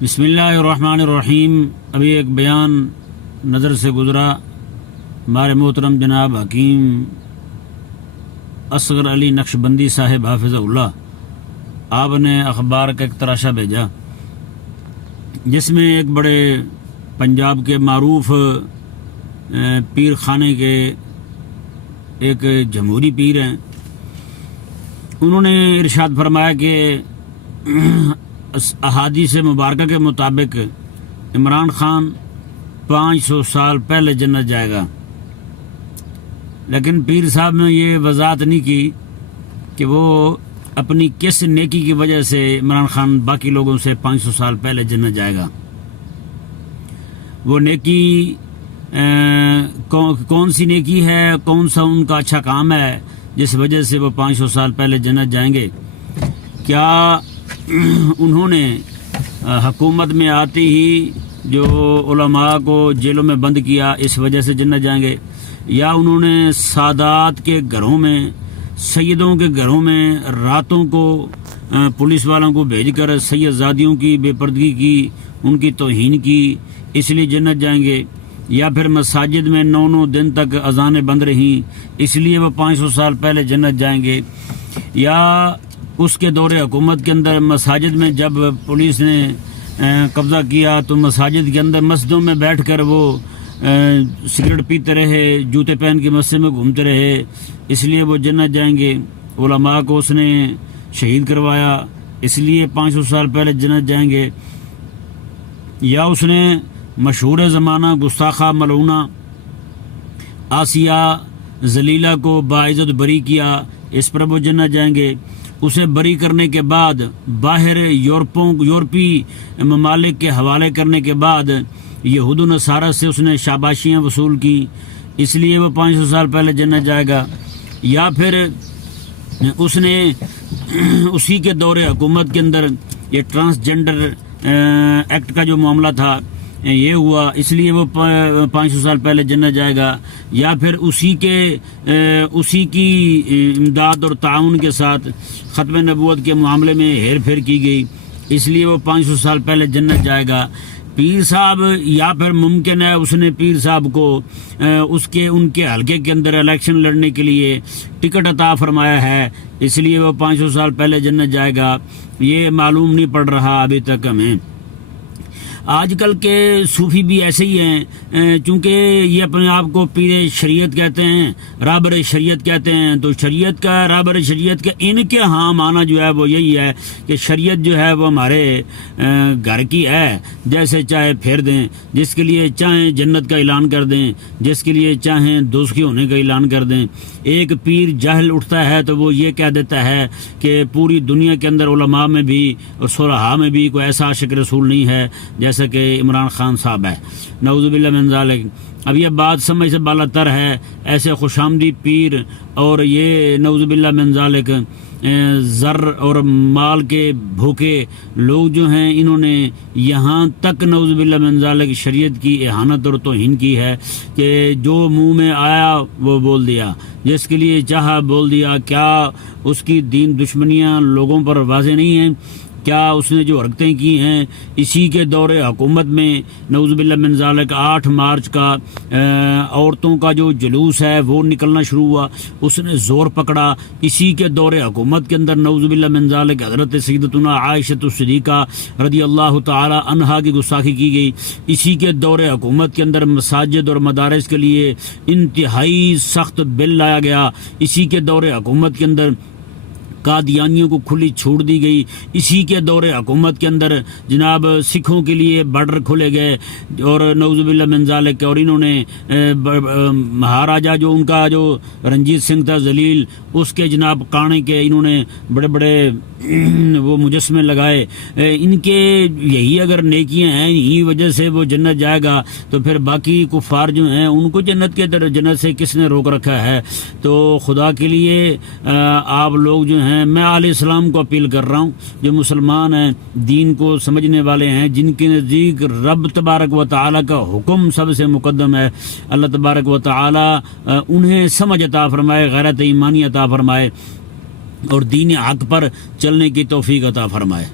بسم اللہ الرحمن الرحیم۔ ابھی ایک بیان نظر سے گزرا، ہمارے محترم جناب حکیم اصغر علی نقشبندی صاحب حافظ اللہ، آپ نے اخبار کا ایک تراشا بھیجا جس میں ایک بڑے پنجاب کے معروف پیر خانے کے ایک جمہوری پیر ہیں، انہوں نے ارشاد فرمایا کہ احادیث مبارکہ کے مطابق عمران خان 500 سال پہلے جنت جائے گا، لیکن پیر صاحب نے یہ وضاحت نہیں کی کہ وہ اپنی کس نیکی کی وجہ سے عمران خان باقی لوگوں سے 500 سال پہلے جنت جائے گا۔ وہ نیکی کون سی نیکی ہے، کون سا ان کا اچھا کام ہے جس وجہ سے وہ 500 سال پہلے جنت جائیں گے؟ کیا انہوں نے حکومت میں آتے ہی جو علماء کو جیلوں میں بند کیا اس وجہ سے جنت جائیں گے، یا انہوں نے سادات کے گھروں میں، سیدوں کے گھروں میں راتوں کو پولیس والوں کو بھیج کر سید زادیوں کی بے پردگی کی، ان کی توہین کی، اس لیے جنت جائیں گے؟ یا پھر مساجد میں 9 دن تک اذانیں بند رہیں اس لیے وہ 500 سال پہلے جنت جائیں گے؟ یا اس کے دور حکومت کے اندر مساجد میں جب پولیس نے قبضہ کیا تو مساجد کے اندر مسجدوں میں بیٹھ کر وہ سگریٹ پیتے رہے، جوتے پہن کے مسجد میں گھومتے رہے، اس لیے وہ جنت جائیں گے؟ علماء کو اس نے شہید کروایا اس لیے 500 سال پہلے جنت جائیں گے؟ یا اس نے مشہور زمانہ گستاخہ ملعونہ آسیہ ذلیلہ کو باعزت بری کیا، اس پر وہ جنت جائیں گے؟ اسے بری کرنے کے بعد باہر یورپی ممالک کے حوالے کرنے کے بعد یہود و نصارہ سے اس نے شاباشیاں وصول کی، اس لیے وہ 500 سال پہلے جنت جائے گا؟ یا پھر اس نے اسی کے دور حکومت کے اندر یہ ٹرانسجنڈر ایکٹ کا جو معاملہ تھا یہ ہوا اس لیے وہ 500 سال پہلے جنت جائے گا؟ یا پھر اسی کی امداد اور تعاون کے ساتھ ختم نبوت کے معاملے میں ہیر پھیر کی گئی اس لیے وہ 500 سال پہلے جنت جائے گا؟ پیر صاحب، یا پھر ممکن ہے اس نے پیر صاحب کو ان کے حلقے کے اندر الیکشن لڑنے کے لیے ٹکٹ عطا فرمایا ہے اس لیے وہ 500 سال پہلے جنت جائے گا؟ یہ معلوم نہیں پڑ رہا ابھی تک ہمیں۔ آج کل کے صوفی بھی ایسے ہی ہیں، چونکہ یہ اپنے آپ کو پیر شریعت کہتے ہیں، رہبر شریعت کہتے ہیں، تو شریعت کا، رہبر شریعت کا ان کے ہاں معنی جو ہے وہ یہی ہے کہ شریعت جو ہے وہ ہمارے گھر کی ہے، جیسے چاہے پھیر دیں، جس کے لیے چاہیں جنت کا اعلان کر دیں، جس کے لیے چاہیں دوزخی ہونے کا اعلان کر دیں۔ ایک پیر جاہل اٹھتا ہے تو وہ یہ کہہ دیتا ہے کہ پوری دنیا کے اندر علماء میں بھی اور صلحاء میں بھی کوئی ایسا عاشق رسول نہیں ہے جیسا کہ عمران خان صاحب ہے، نعوذ باللہ من ذالک۔ اب یہ بات سمجھ سے بالا تر ہے، ایسے خوش آمدی پیر اور یہ نعوذ باللہ من ذالک زر اور مال کے بھوکے لوگ جو ہیں، انہوں نے یہاں تک نعوذ باللہ من ذالک شریعت کی اہانت اور توہین کی ہے کہ جو منہ میں آیا وہ بول دیا، جس کے لیے چاہا بول دیا۔ کیا اس کی دین دشمنیاں لوگوں پر واضح نہیں ہیں؟ کیا اس نے جو حرکتیں کی ہیں اسی کے دور حکومت میں نعوذ باللہ من ذالک 8 مارچ کا عورتوں کا جو جلوس ہے وہ نکلنا شروع ہوا، اس نے زور پکڑا، اسی کے دور حکومت کے اندر نعوذ باللہ من ذالک حضرت سیدتنا عائشہ الصدیقہ رضی اللہ تعالی عنہا کی گستاخی کی گئی، اسی کے دور حکومت کے اندر مساجد اور مدارس کے لیے انتہائی سخت بل لایا گیا، اسی کے دور حکومت کے اندر قادیانیوں کو کھلی چھوٹ دی گئی، اسی کے دور حکومت کے اندر جناب سکھوں کے لیے بارڈر کھولے گئے، اور نعوذ باللہ من ذالک، اور انہوں نے مہاراجہ جو ان کا جو رنجیت سنگھ تھا ذلیل، اس کے جناب کانے کے انہوں نے بڑے بڑے وہ مجسمے لگائے۔ ان کے یہی اگر نیکیاں ہیں، یہی وجہ سے وہ جنت جائے گا، تو پھر باقی کفار جو ہیں ان کو جنت سے کس نے روک رکھا ہے؟ تو خدا کے لیے آپ لوگ جو ہیں، میں علیہ السلام کو اپیل کر رہا ہوں، جو مسلمان ہیں، دین کو سمجھنے والے ہیں، جن کے نزدیک رب تبارک و تعالی کا حکم سب سے مقدم ہے، اللہ تبارک و تعالی انہیں سمجھ عطا فرمائے، غیرت ایمانی عطا فرمائے، اور دین حق پر چلنے کی توفیق عطا فرمائے۔